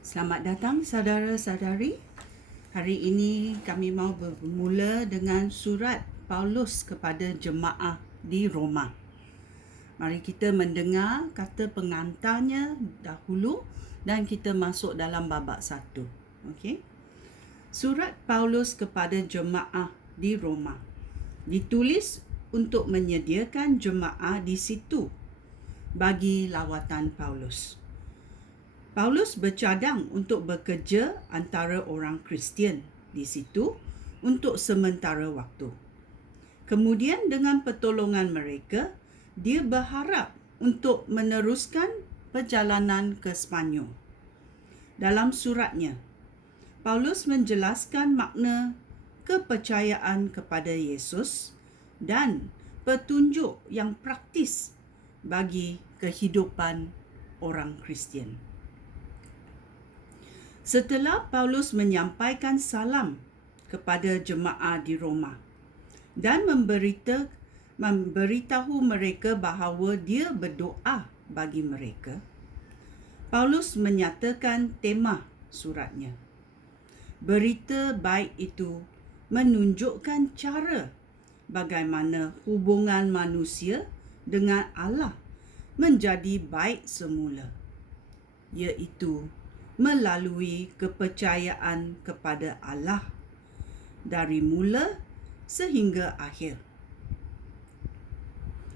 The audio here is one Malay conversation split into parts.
Selamat datang saudara-saudari. Hari ini kami mau bermula dengan surat Paulus kepada jemaah di Roma. Mari kita mendengar kata pengantarnya dahulu dan kita masuk dalam babak 1. Okey. Surat Paulus kepada jemaah di Roma ditulis untuk menyediakan jemaah di situ bagi lawatan Paulus. Paulus bercadang untuk bekerja antara orang Kristian di situ untuk sementara waktu. Kemudian dengan pertolongan mereka, dia berharap untuk meneruskan perjalanan ke Sepanyol. Dalam suratnya, Paulus menjelaskan makna kepercayaan kepada Yesus dan petunjuk yang praktis bagi kehidupan orang Kristian. Setelah Paulus menyampaikan salam kepada jemaah di Roma dan memberitahu mereka bahawa dia berdoa bagi mereka, Paulus menyatakan tema suratnya. Berita baik itu menunjukkan cara bagaimana hubungan manusia dengan Allah menjadi baik semula, iaitu melalui kepercayaan kepada Allah dari mula sehingga akhir.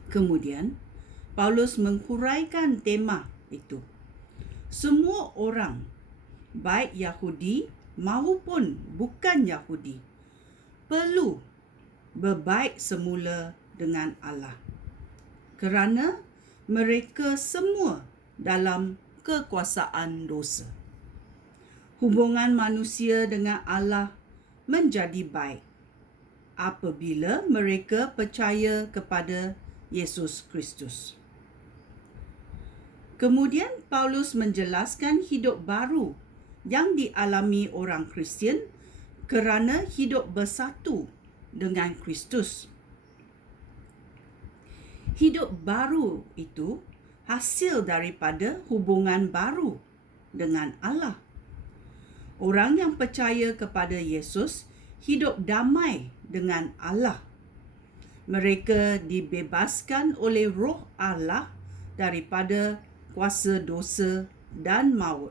Kemudian, Paulus menghuraikan tema itu. Semua orang, baik Yahudi maupun bukan Yahudi, perlu berbaik semula dengan Allah, kerana mereka semua dalam kekuasaan dosa. Hubungan manusia dengan Allah menjadi baik apabila mereka percaya kepada Yesus Kristus. Kemudian Paulus menjelaskan hidup baru yang dialami orang Kristian kerana hidup bersatu dengan Kristus. Hidup baru itu hasil daripada hubungan baru dengan Allah. Orang yang percaya kepada Yesus hidup damai dengan Allah. Mereka dibebaskan oleh Roh Allah daripada kuasa dosa dan maut.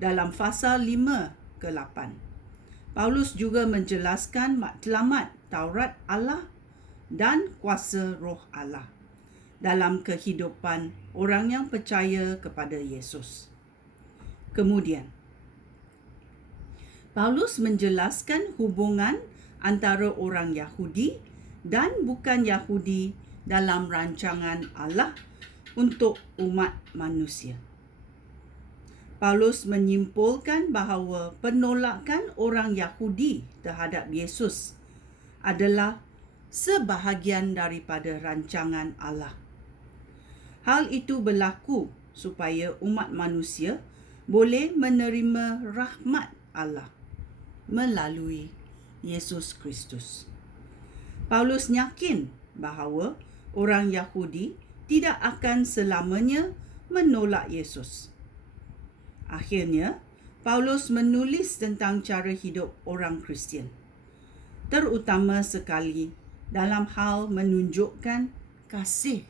Dalam pasal 5 ke 8, Paulus juga menjelaskan matlamat Taurat Allah dan kuasa Roh Allah dalam kehidupan orang yang percaya kepada Yesus. Kemudian, Paulus menjelaskan hubungan antara orang Yahudi dan bukan Yahudi dalam rancangan Allah untuk umat manusia. Paulus menyimpulkan bahawa penolakan orang Yahudi terhadap Yesus adalah sebahagian daripada rancangan Allah. Hal itu berlaku supaya umat manusia boleh menerima rahmat Allah melalui Yesus Kristus. Paulus yakin bahawa orang Yahudi tidak akan selamanya menolak Yesus. Akhirnya, Paulus menulis tentang cara hidup orang Kristian, terutama sekali dalam hal menunjukkan kasih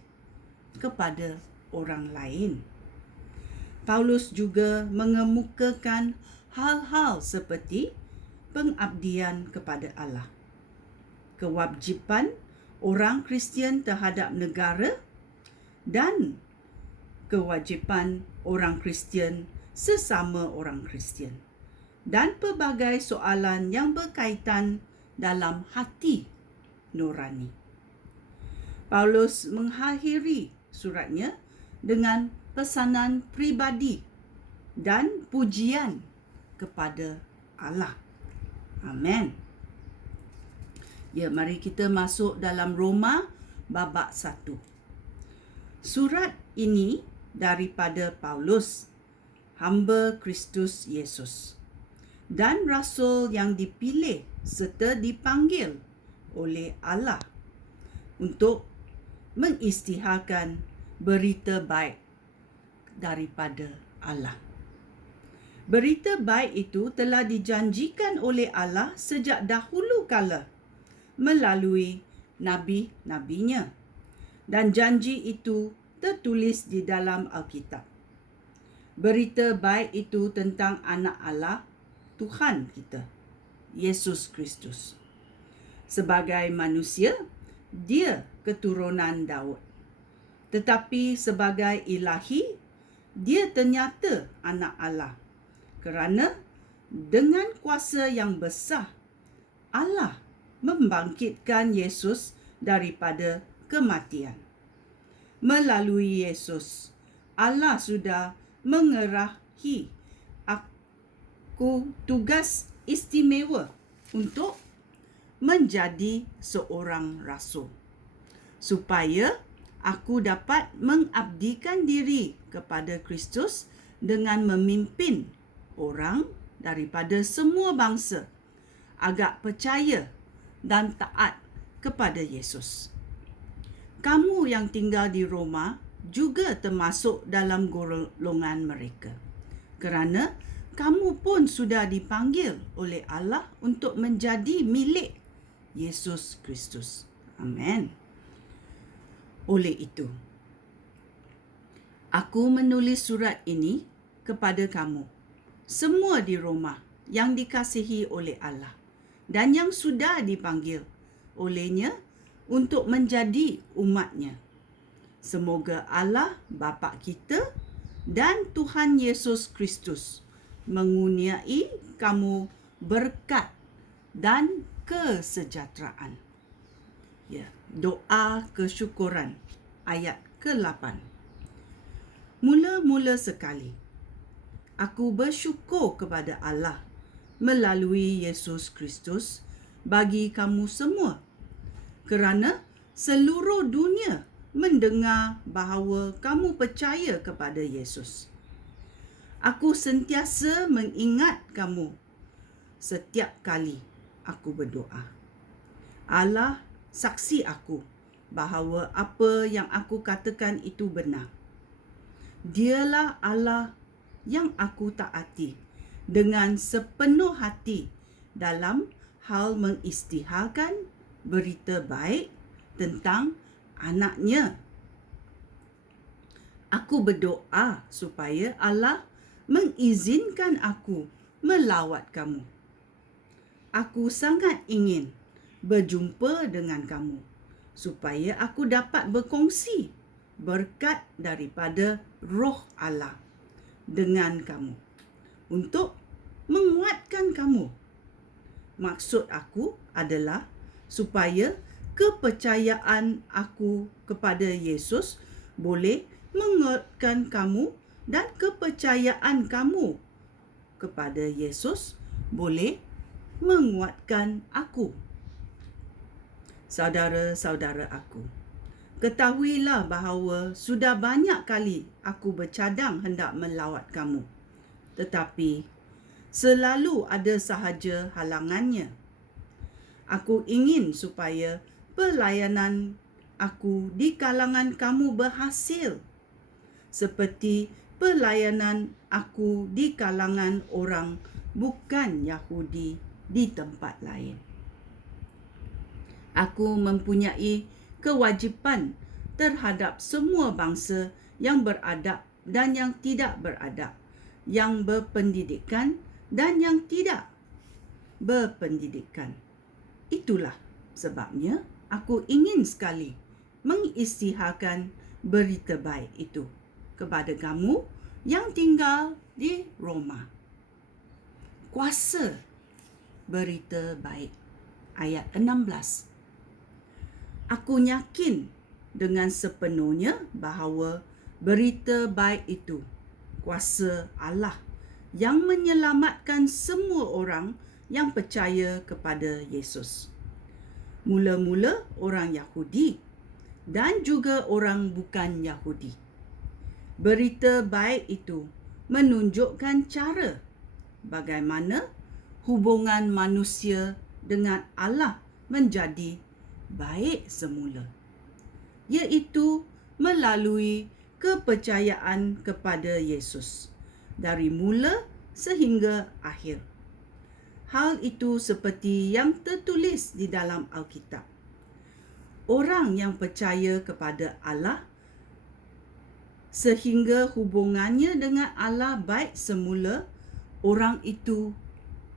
kepada orang lain. Paulus juga mengemukakan hal-hal seperti pengabdian kepada Allah, kewajipan orang Kristian terhadap negara dan kewajipan orang Kristian sesama orang Kristian, dan pelbagai soalan yang berkaitan dalam hati nurani. Paulus mengakhiri suratnya dengan pesanan pribadi dan pujian kepada Allah. Amen. Ya, mari kita masuk dalam Roma babak 1. Surat ini daripada Paulus, hamba Kristus Yesus, dan rasul yang dipilih serta dipanggil oleh Allah untuk mengisytiharkan berita baik daripada Allah. Berita baik itu telah dijanjikan oleh Allah sejak dahulu kala melalui nabi-nabinya. Dan janji itu tertulis di dalam Alkitab. Berita baik itu tentang anak Allah, Tuhan kita, Yesus Kristus. Sebagai manusia, dia keturunan Daud. Tetapi sebagai ilahi, dia ternyata anak Allah. Kerana dengan kuasa yang besar, Allah membangkitkan Yesus daripada kematian. Melalui Yesus, Allah sudah mengerahi aku tugas istimewa untuk menjadi seorang rasul, supaya aku dapat mengabdikan diri kepada Kristus dengan memimpin orang daripada semua bangsa agak percaya dan taat kepada Yesus. Kamu yang tinggal di Roma juga termasuk dalam golongan mereka, kerana kamu pun sudah dipanggil oleh Allah untuk menjadi milik Yesus Kristus. Amin. Oleh itu, aku menulis surat ini kepada kamu, semua di Roma yang dikasihi oleh Allah dan yang sudah dipanggil olehnya untuk menjadi umatnya. Semoga Allah Bapa kita dan Tuhan Yesus Kristus mengurniai kamu berkat dan kesejahteraan. Doa kesyukuran ayat ke-8. Mula-mula sekali, aku bersyukur kepada Allah melalui Yesus Kristus bagi kamu semua, kerana seluruh dunia mendengar bahawa kamu percaya kepada Yesus. Aku sentiasa mengingat kamu setiap kali aku berdoa. Allah saksi aku bahawa apa yang aku katakan itu benar. Dialah Allah yang aku taati dengan sepenuh hati dalam hal mengisytiharkan berita baik tentang anaknya. Aku berdoa supaya Allah mengizinkan aku melawat kamu. Aku sangat ingin berjumpa dengan kamu supaya aku dapat berkongsi berkat daripada Roh Allah dengan kamu untuk menguatkan kamu. Maksud aku adalah supaya kepercayaan aku kepada Yesus boleh menguatkan kamu dan kepercayaan kamu kepada Yesus boleh menguatkan aku. Saudara-saudara aku, ketahuilah bahawa sudah banyak kali aku bercadang hendak melawat kamu, tetapi selalu ada sahaja halangannya. Aku ingin supaya pelayanan aku di kalangan kamu berhasil, seperti pelayanan aku di kalangan orang bukan Yahudi di tempat lain. Aku mempunyai kewajipan terhadap semua bangsa yang beradab dan yang tidak beradab, yang berpendidikan dan yang tidak berpendidikan. Itulah sebabnya aku ingin sekali mengisytiharkan berita baik itu kepada kamu yang tinggal di Roma. Kuasa berita baik. Ayat 16. Aku yakin dengan sepenuhnya bahawa berita baik itu kuasa Allah yang menyelamatkan semua orang yang percaya kepada Yesus. Mula-mula orang Yahudi dan juga orang bukan Yahudi. Berita baik itu menunjukkan cara bagaimana hubungan manusia dengan Allah menjadi baik semula, iaitu melalui kepercayaan kepada Yesus dari mula sehingga akhir. Hal itu seperti yang tertulis di dalam Alkitab. Orang yang percaya kepada Allah sehingga hubungannya dengan Allah baik semula, orang itu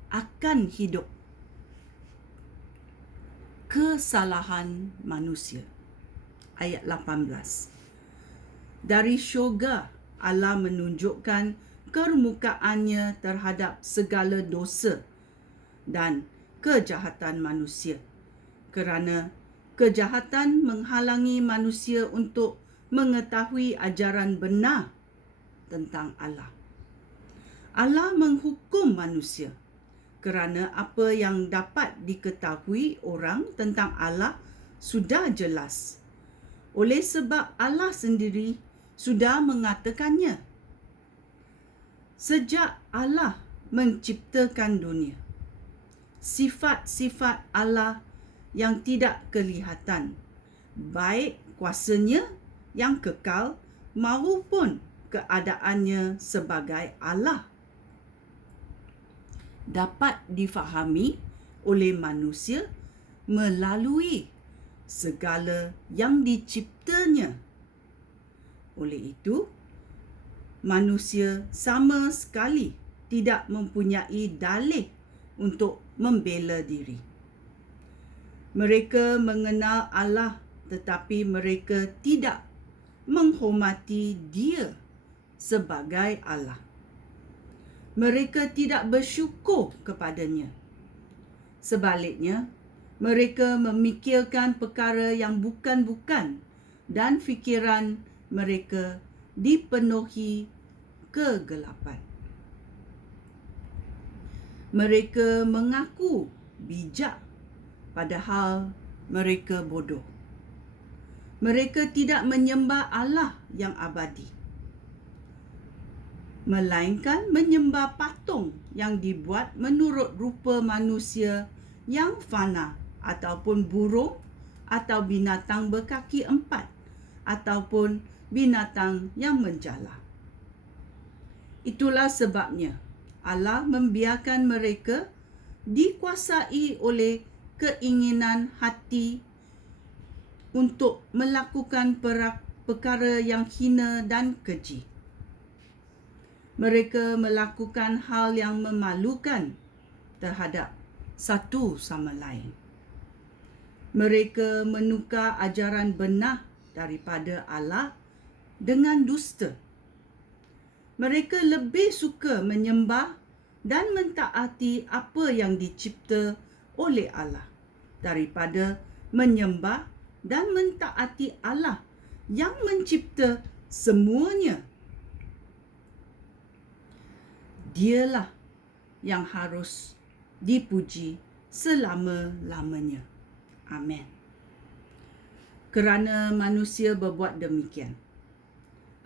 akan hidup. Kesalahan manusia. Ayat 18. Dari syurga Allah menunjukkan kemukaannya terhadap segala dosa dan kejahatan manusia, kerana kejahatan menghalangi manusia untuk mengetahui ajaran benar tentang Allah. Allah menghukum manusia kerana apa yang dapat diketahui orang tentang Allah sudah jelas. Oleh sebab Allah sendiri sudah mengatakannya. Sejak Allah menciptakan dunia, sifat-sifat Allah yang tidak kelihatan, baik kuasanya yang kekal maupun keadaannya sebagai Allah, dapat difahami oleh manusia melalui segala yang diciptanya. Oleh itu, manusia sama sekali tidak mempunyai dalih untuk membela diri. Mereka mengenal Allah, tetapi mereka tidak menghormati Dia sebagai Allah. Mereka tidak bersyukur kepadanya. Sebaliknya, mereka memikirkan perkara yang bukan-bukan dan fikiran mereka dipenuhi kegelapan. Mereka mengaku bijak padahal mereka bodoh. Mereka tidak menyembah Allah yang abadi, melainkan menyembah patung yang dibuat menurut rupa manusia yang fana, ataupun burung, atau binatang berkaki empat, ataupun binatang yang menjala. Itulah sebabnya Allah membiarkan mereka dikuasai oleh keinginan hati untuk melakukan perkara yang hina dan keji. Mereka melakukan hal yang memalukan terhadap satu sama lain. Mereka menukar ajaran benar daripada Allah dengan dusta. Mereka lebih suka menyembah dan mentaati apa yang dicipta oleh Allah daripada menyembah dan mentaati Allah yang mencipta semuanya. Dialah yang harus dipuji selama-lamanya. Amin. Kerana manusia berbuat demikian,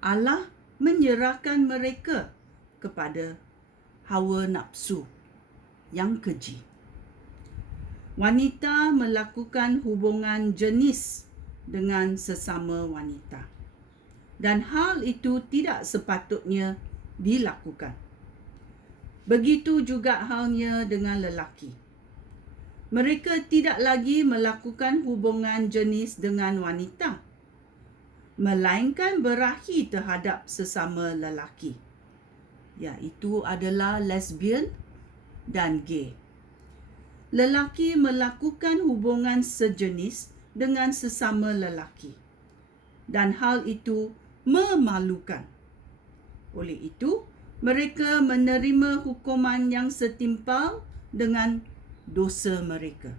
Allah menyerahkan mereka kepada hawa nafsu yang keji. Wanita melakukan hubungan jenis dengan sesama wanita, dan hal itu tidak sepatutnya dilakukan. Begitu juga halnya dengan lelaki. Mereka tidak lagi melakukan hubungan jenis dengan wanita, melainkan berahi terhadap sesama lelaki, iaitu adalah lesbian dan gay. Lelaki melakukan hubungan sejenis dengan sesama lelaki, dan hal itu memalukan. Oleh itu, mereka menerima hukuman yang setimpal dengan dosa mereka.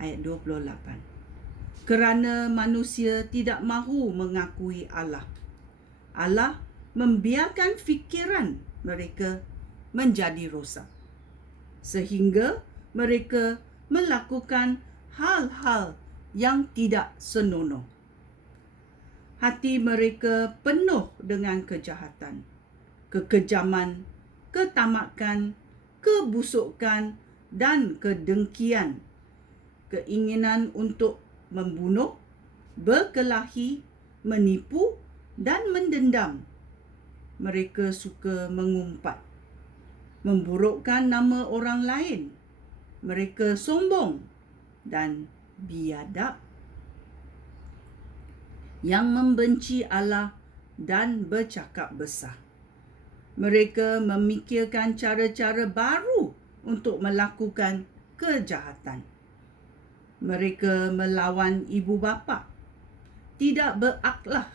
Ayat 28. Kerana manusia tidak mahu mengakui Allah, Allah membiarkan fikiran mereka menjadi rosak, sehingga mereka melakukan hal-hal yang tidak senonoh. Hati mereka penuh dengan kejahatan, kekejaman, ketamakan, kebusukan dan kedengkian, keinginan untuk membunuh, berkelahi, menipu dan mendendam. Mereka suka mengumpat, memburukkan nama orang lain. Mereka sombong dan biadab, yang membenci Allah dan bercakap besar. Mereka memikirkan cara-cara baru untuk melakukan kejahatan. Mereka melawan ibu bapa, tidak berakhlak,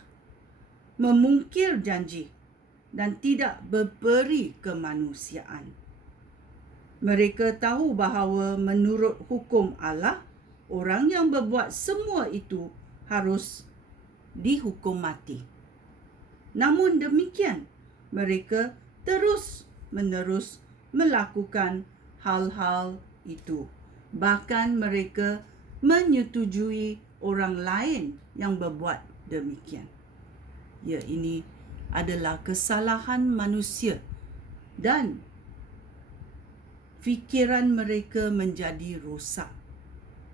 memungkir janji dan tidak berberi kemanusiaan. Mereka tahu bahawa menurut hukum Allah, orang yang berbuat semua itu harus dihukum mati. Namun demikian, mereka terus-menerus melakukan hal-hal itu. Bahkan mereka menyetujui orang lain yang berbuat demikian. Ya, ini adalah kesalahan manusia dan fikiran mereka menjadi rosak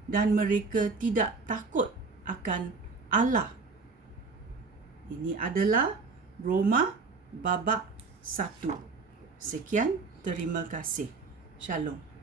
dan mereka tidak takut akan Allah. Ini adalah Roma babak 1. Sekian, terima kasih. Shalom.